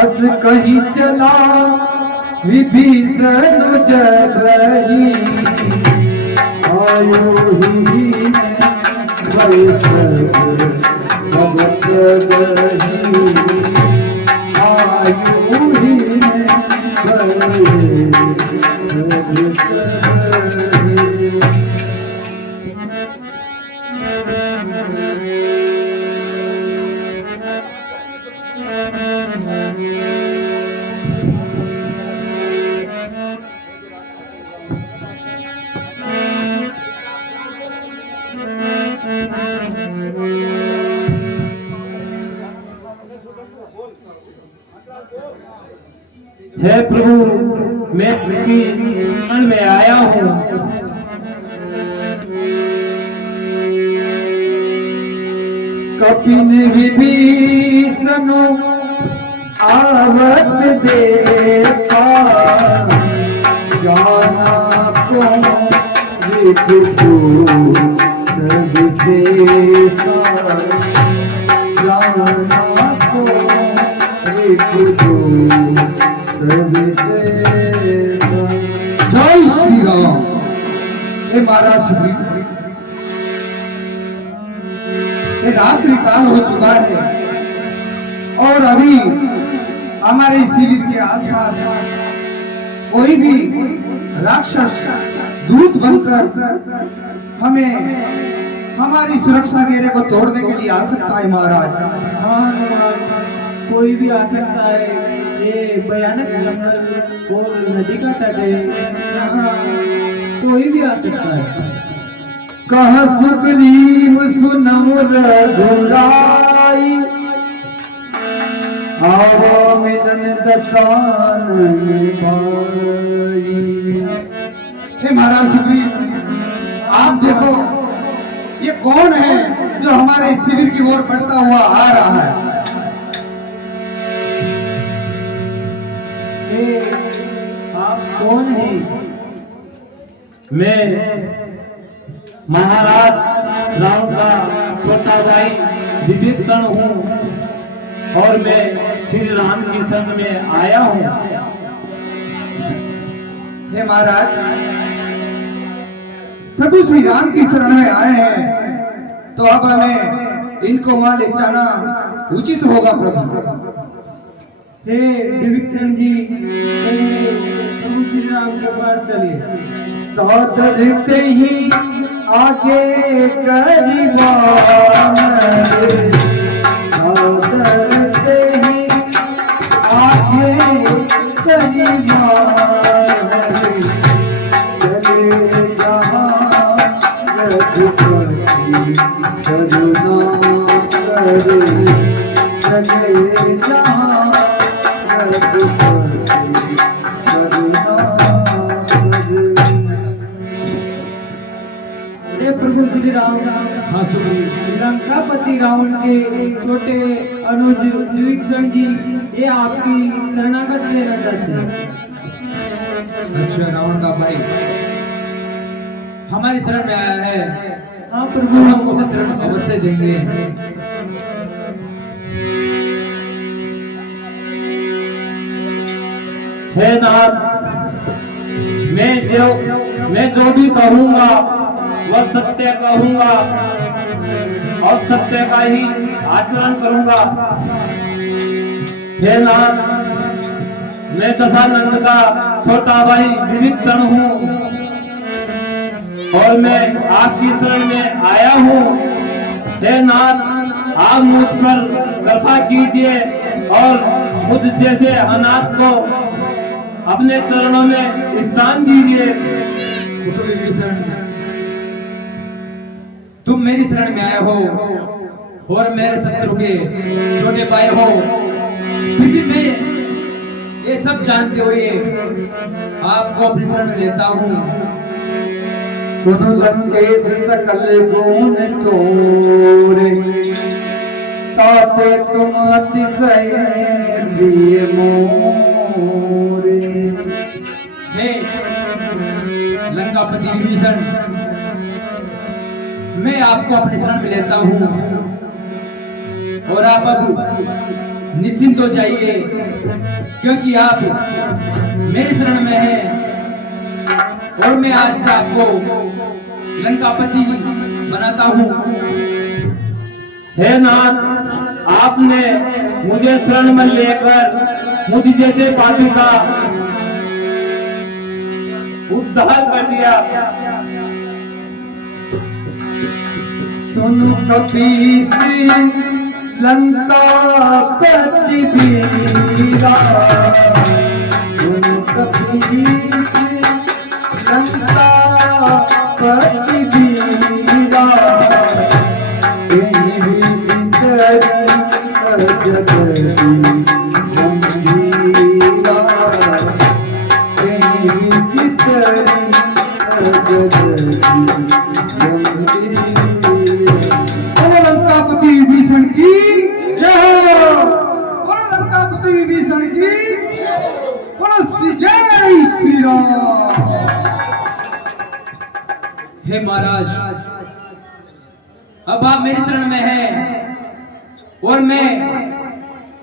अस कहीं चला विभीषण जब ही आयो ही भय सब ही आयो ही हे प्रभु, मैं आपकी शरण में आया हूँ। कपिन विभीषण आवत देखा, जाना कौन विशेषा, जाना कौन जय श्री राम। हे महाराज सुग्रीव, रात्रि काल हो चुका है और अभी हमारे शिविर के आसपास कोई भी राक्षस दूत बनकर हमें हमारी सुरक्षा घेरे को तोड़ने के लिए आ सकता है महाराज। कोई भी आ सकता है। ये भयानक जंगल और नदी का तट है, यहाँ कोई भी आ सकता है। कहा सुग्रीव सुनम रघुराई, आवो मिलन दसान पाई। हे महाराज सुग्रीव, आप देखो ये कौन है जो हमारे शिविर की ओर बढ़ता हुआ आ रहा है। आप कौन हैं? मैं महाराज राम का छोटा भाई विभीषण हूँ और मैं श्री राम की शरण में आया हूँ। हे महाराज, प्रभु श्री राम की शरण में आए हैं तो अब हमें इनको वहां ले जाना उचित होगा प्रभु। हे विभीषण जी, प्रभु श्री राम के पास चलिए। सौदरते ही आगे करीबान, सौदरते ही आगे करीबान, चले जहाँ रघुपति करुणा करे, चले जहाँ प्रभु श्री राम। हाँ सुग्रीव, लंकापति रावण के छोटे अनुज विभीषण जी ये आपकी शरणागत लेना चाहते हैं। अच्छा, रावण का भाई हमारी शरण में आया है। हाँ प्रभु, हम उसे शरण अवश्य देंगे। हे नाथ, मैं जो भी कहूँगा वह सत्य कहूँगा और सत्य का ही आचरण करूँगा। हे नाथ, मैं दशानंद का छोटा भाई विभीषण हूँ और मैं आपकी शरण में आया हूँ। हे नाथ, आप मुझ पर कृपा कीजिए और मुझ जैसे अनाथ को अपने चरणों में स्थान दीजिए। विभीषण, तुम मेरी शरण में आए हो और मेरे शत्रु के छोटे भाई हो, फिर भी मैं ये सब जानते हुए आपको अपनी शरण में लेता हूँ। सुनो लंकेश सकल गुण तोरे, ताते तुम अतिशय प्रिय मोरे। हे लंकापति विभीषण, मैं आपको अपनी शरण में लेता हूँ और आप अब निश्चिंत हो जाइए, क्योंकि आप मेरी शरण में हैं और मैं आज से आपको लंकापति बनाता हूँ। हे नाथ, आपने मुझे शरण में लेकर मुझ जैसे पापी का उद्धार कर दिया। सुन कपीसी लंकापति वीरा, सुन कपीसी लंकापति वीरा, तेरी विंदरी अजगरी गंभीरा, तेरी विंदरी अजगरी गंभीरा। लंकापति विभीषण की जय हो, बोलो लंकापति विभीषण की, बोलो जय श्री राम। हे महाराज, अब आप मेरी शरण में हैं और मैं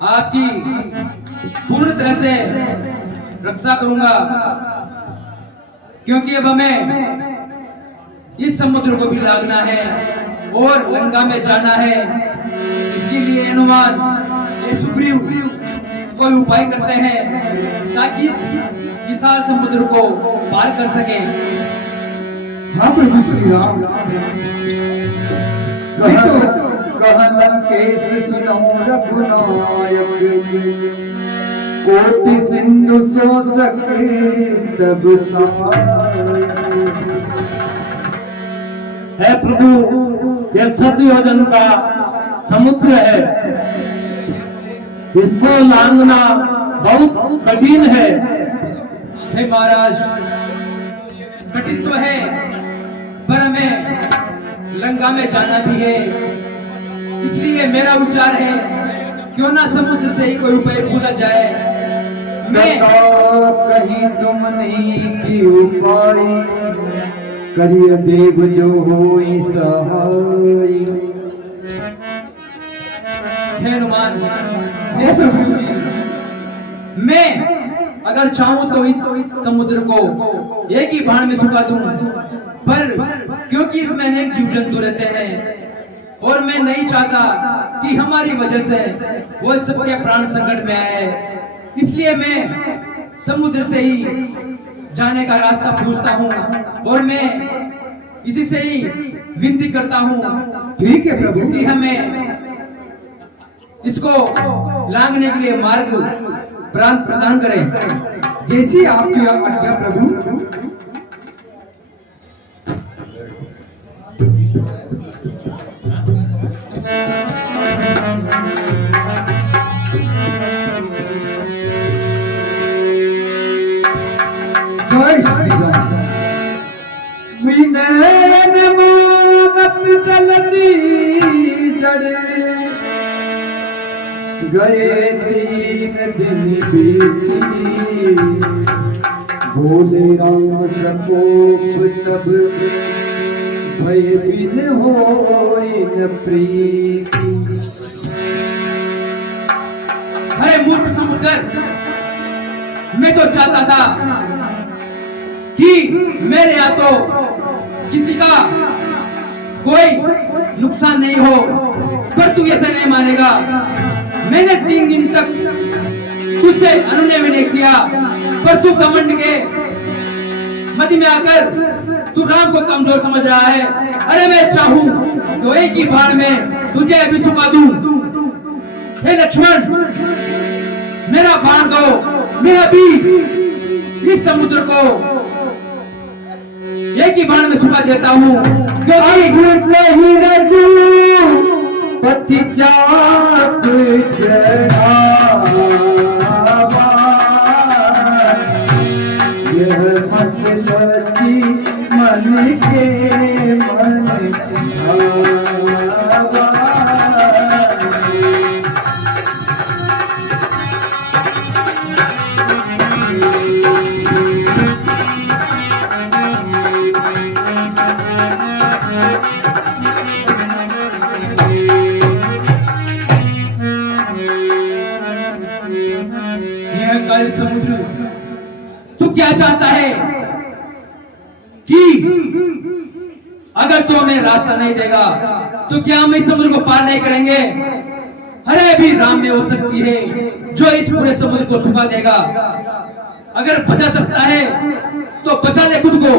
आपकी पूर्ण तरह से रक्षा करूंगा, क्योंकि अब हमें इस समुद्र को भी लागना है और लंका में जाना है। इसके लिए हनुमान ये सुग्रीव कोई उपाय करते हैं ताकि इस विशाल समुद्र को पार कर सके। हाँ प्रभु श्री राम, कह लंकेश सुनो रघुनायक, कोटि सिंधु सो सके तब सहायक। है प्रभु, यह 7 योजन का समुद्र है, इसको लांघना बहुत कठिन है। हे महाराज, कठिन तो है, पर हमें लंका में जाना भी है। इसलिए मेरा विचार है, क्यों ना समुद्र से ही कोई उपाय पूछा जाए। मैं कहीं तुम नहीं की उपाय, करिय देव जो होई सहाय। हे हनुमान, हे प्रभु जी, मैं अगर चाहूं तो इस समुद्र को एक ही बाण में सुखा दूं, पर क्योंकि इसमें अनेक जीव जंतु रहते हैं और मैं नहीं चाहता कि हमारी वजह से वो सबके प्राण संकट में आए, इसलिए मैं समुद्र से ही जाने का रास्ता पूछता हूँ और मैं इसी से ही विनती करता हूँ। ठीक है प्रभु, कि हमें इसको लांघने के लिए मार्ग प्रदान करें। जैसी आपकी आज्ञा प्रभु। जय श्री राम। विनयन मानत चलती चढ़े, गए 3 दिन बीती, बोले राम सकोप तब भय बिन होई न प्रीति। अरे मूर्ख समुद्र, मैं तो चाहता था कि मेरे यहाँ तो किसी का कोई नुकसान नहीं हो, पर तू ऐसा नहीं मानेगा। मैंने 3 दिन तक तुझसे अनुनय भी नहीं किया, पर तू घमंड के मति में आकर तू राम को कमजोर समझ रहा है। अरे मैं चाहूं तो एक ही बाण में तुझे अभी सुखा दूं। हे लक्ष्मण, मेरा बाण दो, मैं अभी इस समुद्र को एक ही बाण में सुखा देता हूँ, क्योंकि नहीं रजू पति जात चढ़ावा, यह मतलबी मन के मन भावा। यह काले समुद्र तू क्या चाहता है कि अगर तू हमें रास्ता नहीं देगा तो क्या हम इस समुद्र को पार नहीं करेंगे? अरे भी राम में हो सकती है जो इस पूरे समुद्र को छुपा देगा। अगर बचा सकता है तो बचा ले खुद को।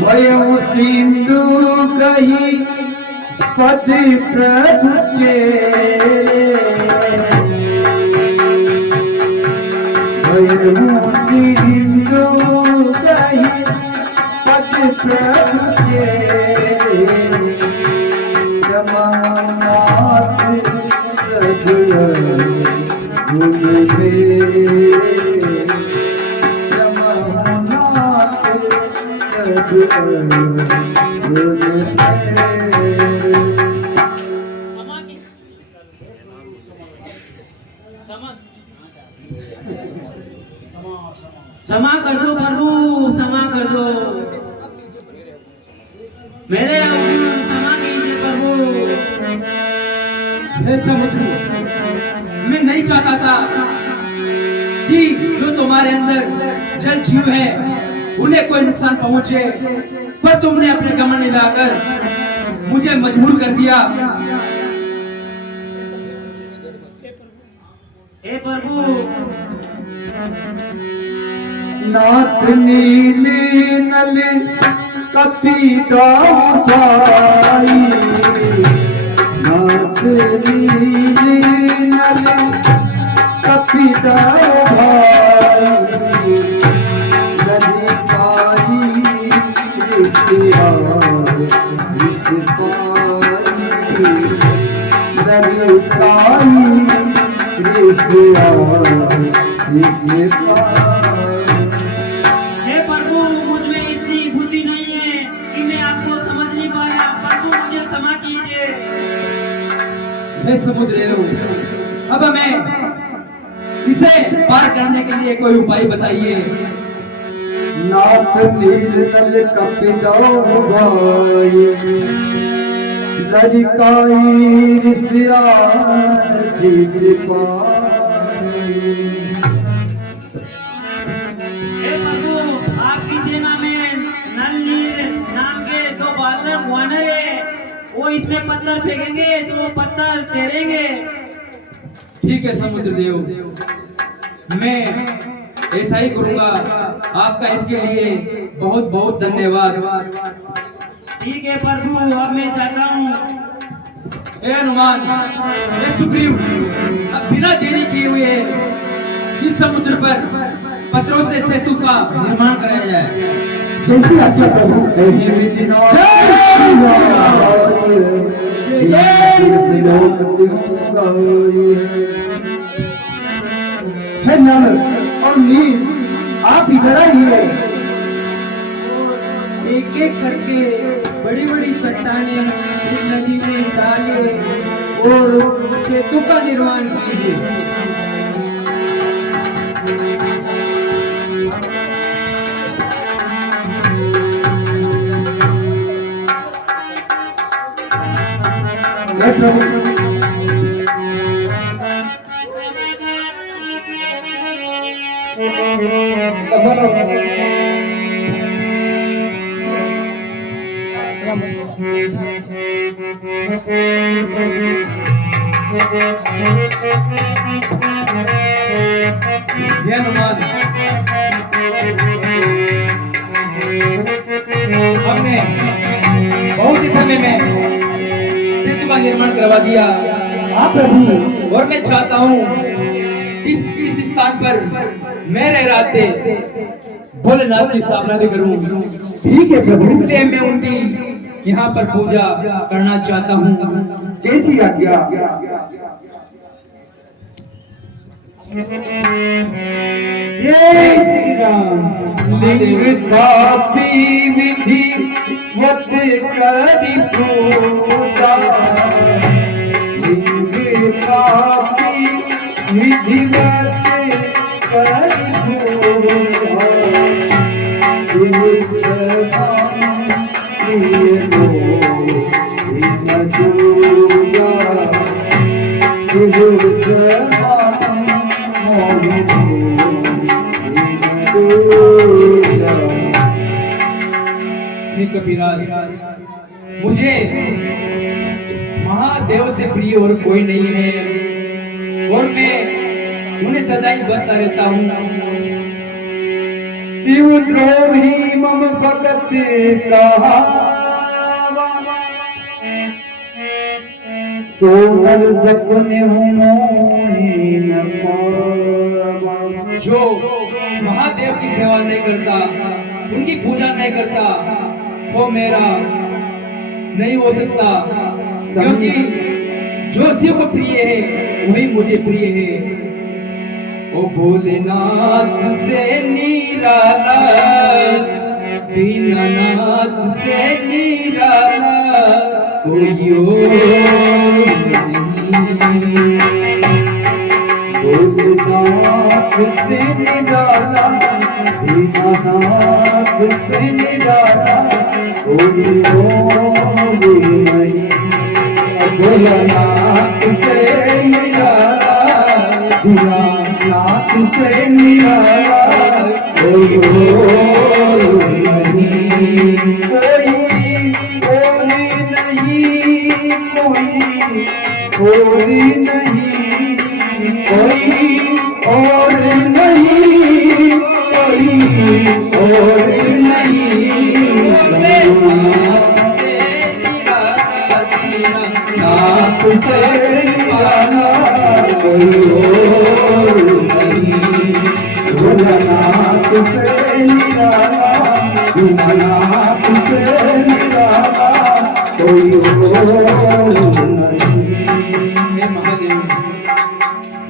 भयउ सिंधु कही पति प्रभु के, भयउ सिंधु कही पति प्रभु के, जमानात क्षमा कर दो प्रभु, क्षमा कर दो, मेरे क्षमा कीजिए प्रभु। हे समुद्र, मैं नहीं चाहता था कि जो तुम्हारे अंदर जल जीव है उन्हें कोई नुकसान पहुंचे, पर तुमने अपने गमन लाकर मुझे मजबूर कर दिया। हे प्रभु, नाथ नीले नल कपिता भाई, नाथ नीले नल कपिता भाई, नदी पाई नदी पाई हे प्रभु, मुझ में इतनी बुद्धि नहीं है कि मैं आपको समझ नहीं पाया। प्रभु मुझे क्षमा कीजिए। हे समुद्र, अब हमें इसे पार करने के लिए कोई उपाय बताइए। नाथ नील नल कपिता भाई, लड़काई रिसिया हे प्रभु, आपकी सेना में नल नील नाम के दो बालक वानर है, वो इसमें पत्थर फेंकेंगे तो वो पत्थर तैरेंगे। ठीक है समुद्र देव, मैं ऐसा ही करूंगा। आपका इसके लिए बहुत बहुत धन्यवाद। ठीक है प्रभु, अब मैं जाता हूँ। हे हनुमान, हे सुग्रीव, अब बिना देरी किए हुए इस समुद्र पर पत्थरों से सेतु का निर्माण कराया जाए। कैसी आज्ञा प्रभु। हे नल और नील, आप इधर आइए। एक एक करके बड़ी बड़ी चट्टानें इस नदी में डाले और सेतु का निर्माण कीजिए। हे प्रभु, हे हनुमान, हमने बहुत ही समय में सेतु का निर्माण करवा दिया। आप प्रभु, और मैं चाहता हूँ कि इस स्थान पर मैं रह रहते भोलेनाथ की स्थापना भी करूँ। ठीक है प्रभु। इसलिए मैं उनकी यहाँ पर पूजा करना चाहता हूँ। कैसी आज्ञा। जय श्री राम। तापी विधि वत करी पूजा तापी विधि वत करी पूजा हे कबीराज, मुझे महादेव से प्रिय और कोई नहीं है और मैं उन्हें सदा ही बसता रहता हूँ। शिव द्रोही मम भगत कहा सोनर सपने जो महादेव की सेवा नहीं करता, उनकी पूजा नहीं करता, वो मेरा नहीं हो सकता, क्योंकि जो शिव को प्रिय है वही मुझे प्रिय है। ओ भोलेनाथ से निराला, दीनानाथ से निराला कोई और भोलेनाथ से निराला, दीनानाथ से निराला कोई और नहीं। भोलेनाथ से निराला, दीनानाथ से निराला कोई और नहीं। कोई और नहीं, कोई नहीं, कोई और नहीं, कोई और नहीं। नाथ से निराला कोई और नहीं। भोलेनाथ से निराला, दीनानाथ से निराला कोई और नहीं। हे महादेव,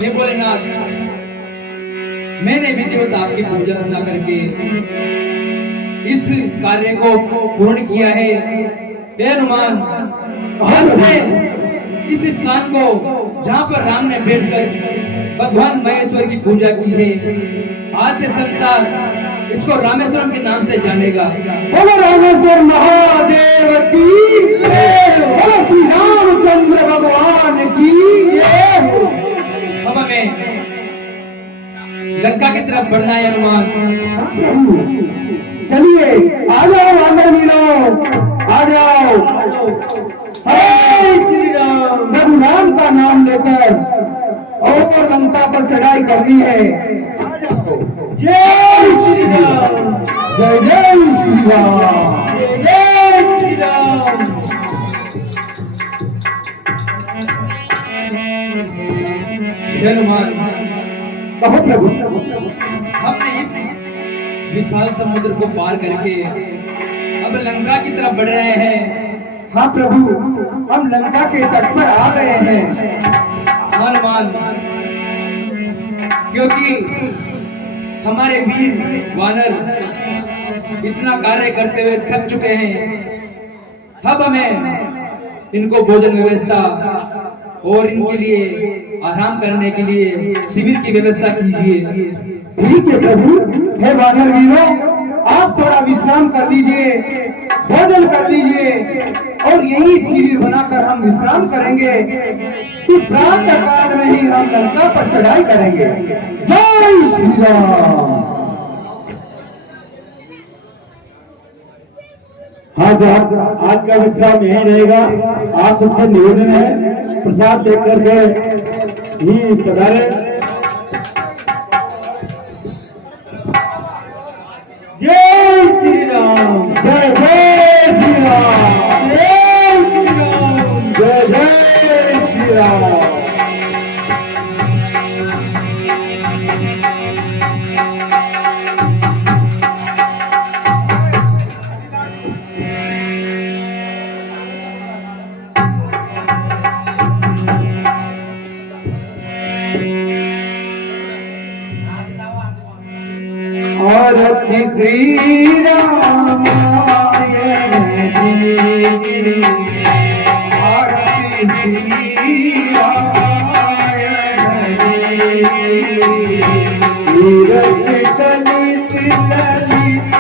हे भोलेनाथ, मैंने विधिवत आपकी पूजा अर्चना करके इस कार्य को पूर्ण किया है। हे हनुमान, हमने इस स्थान को जहाँ पर राम ने बैठकर भगवान महेश्वर की पूजा की है, आज से संसार इसको रामेश्वरम के नाम से जानेगा। बोलो रामेश्वर महादेव की जय, बोलो श्री रामचंद्र भगवान की जय। अब हमें लंका की तरफ बढ़ना है हनुमान। प्रभु चलिए, आ जाओ वानर वीरों, आ जाओ। जय श्री राम। रघुराम का नाम लेकर और लंका पर चढ़ाई करनी है। आ जाओ। जय श्री राम, जय जय श्री राम, जय जय श्री राम। हनुमान, कहो प्रभु। हमने इस विशाल समुद्र को पार करके अब लंका की तरफ बढ़ रहे हैं। हाँ प्रभु, हम लंका के तट पर आ गए हैं। हनुमान, क्योंकि हमारे वीर वानर इतना कार्य करते हुए थक चुके हैं, अब हमें इनको भोजन व्यवस्था और इनके लिए आराम करने के लिए शिविर की व्यवस्था कीजिए। ठीक है प्रभु। हे वानर वीरों, आप थोड़ा विश्राम कर लीजिए, भोजन कर लीजिए और यही शिविर बनाकर हम विश्राम करेंगे। फिर प्रातः काल में ही हम लंका पर चढ़ाई करेंगे। जय श्री राम। आज का विश्राम यही रहेगा। आप सबसे निवेदन है, प्रसाद देख करके ही पधारे। जय श्री राम, जय जय श्री राम, जय श्री राम, जय जय श्री राम। आरती श्री रामायण की आरती श्री रामायण की रचित ललित ललित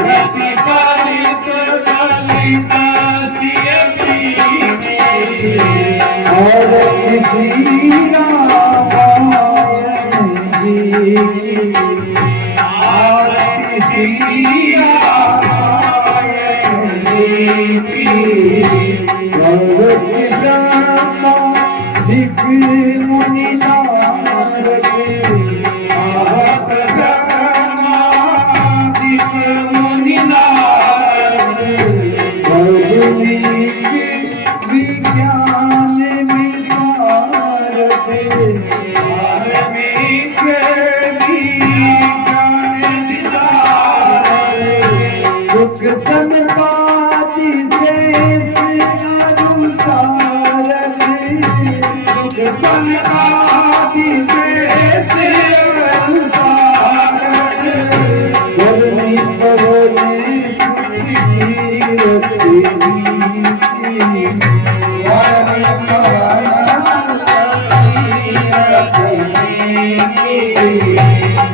रचित ललित ललित आरती श्री रामायण की आरती श्री रामायण की भगवती ब्रह्मा दिक मुनि नारद आहत ब्रह्मा दिक मुनि नारद भगवती विज्ञान विशारद धार्मिक विज्ञान विशारद सुख संपाति शेष अनुसारद सुख संपाति शेष अनुसारद धर्मी पवने सुखी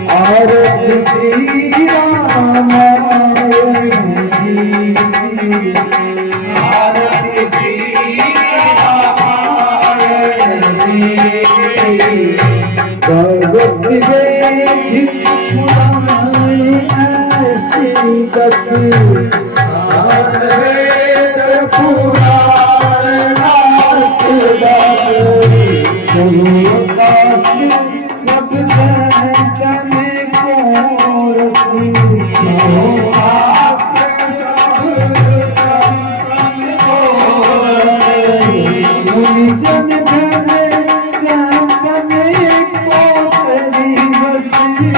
आरती श्री रामायण की आरती श्री रामायण की भगवती देखी पुराणी ऐसी कथी वेद पुराण सब जने कोरसी मुनि जन धने जने कोसरी बसी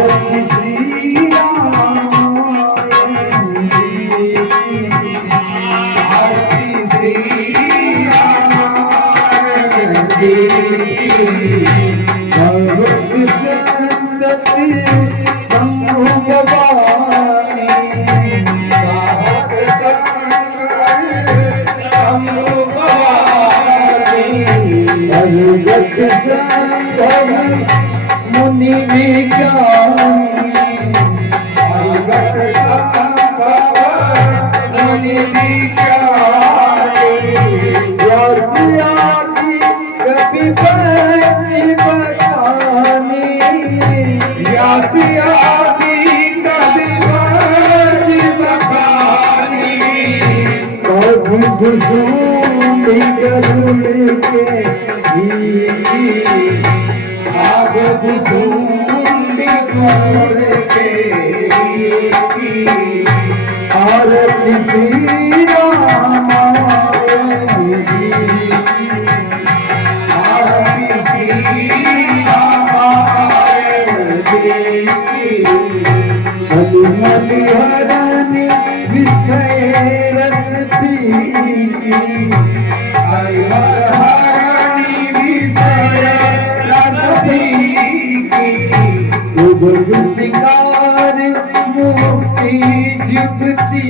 आरती श्री रामायण आरती श्री रामायण भगवती संतति शंभु भवानी शंभु भवानी भगवती संतति मुनि विज्ञानी मुनि विज्ञानी कभी बनी बतानी व्यासी कभी बनी बतानी कभी भूमि गरुड़ के आगे भूमि गरुड़ के आरती श्री रामायण की आरती श्री रामायण की हनुमति हरनि विषय रति हरिहर हरनि विषय रति शुभ सिंगार मुक्ति जुगती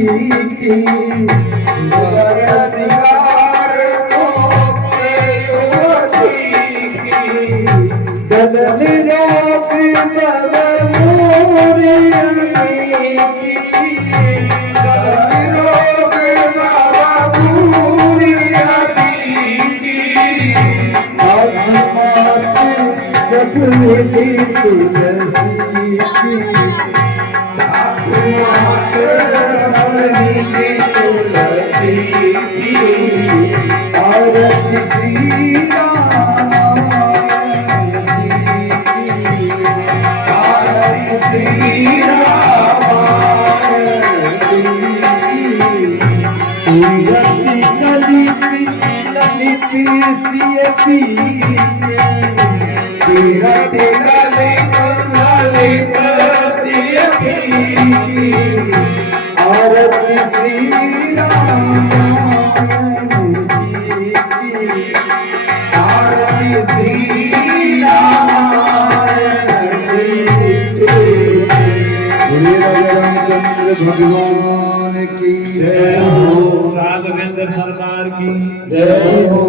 सिंगार मुक्ति दलन रोग जल सियती तेरा तेरा ले सियती आरती श्री राम जी की आरती श्री रामचंद्र भगवान की जय हो, राघवेंद्र सरकार की जय हो,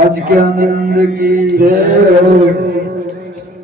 आज के आनंद की जय हो।